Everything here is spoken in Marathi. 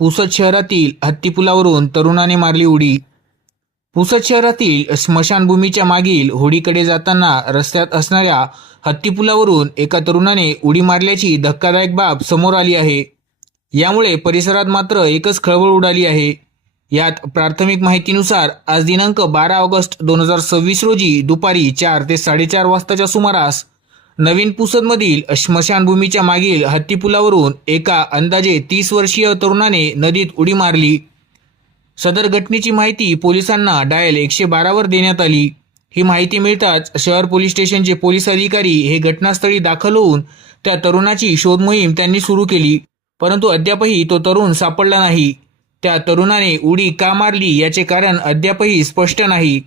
पुसद शहरातील हत्तीपुलावरून तरुणाने मारली उडी। पुसद शहरातील स्मशानभूमीच्या मागील होडीकडे जाताना रस्त्यात असणाऱ्या हत्तीपुलावरून एका तरुणाने उडी मारल्याची धक्कादायक बाब समोर आली आहे। यामुळे परिसरात मात्र एकच खळबळ उडाली आहे। यात प्राथमिक माहितीनुसार आज दिनांक 12 ऑगस्ट 2026 रोजी दुपारी 4 ते 4:30 वाजताच्या सुमारास नवीन पुसदमधील स्मशानभूमीच्या मागील हत्तीपुलावरून एका अंदाजे 30 वर्षीय तरुणाने नदीत उडी मारली। सदर घटनेची माहिती पोलिसांना डायल 112 वर देण्यात आली। ही माहिती मिळताच शहर पोलीस स्टेशनचे पोलीस अधिकारी हे घटनास्थळी दाखल होऊन त्या तरुणाची शोध मोहीम त्यांनी सुरू केली, परंतु अद्यापही तो तरुण सापडला नाही। त्या तरुणाने उडी का मारली याचे कारण अद्यापही स्पष्ट नाही।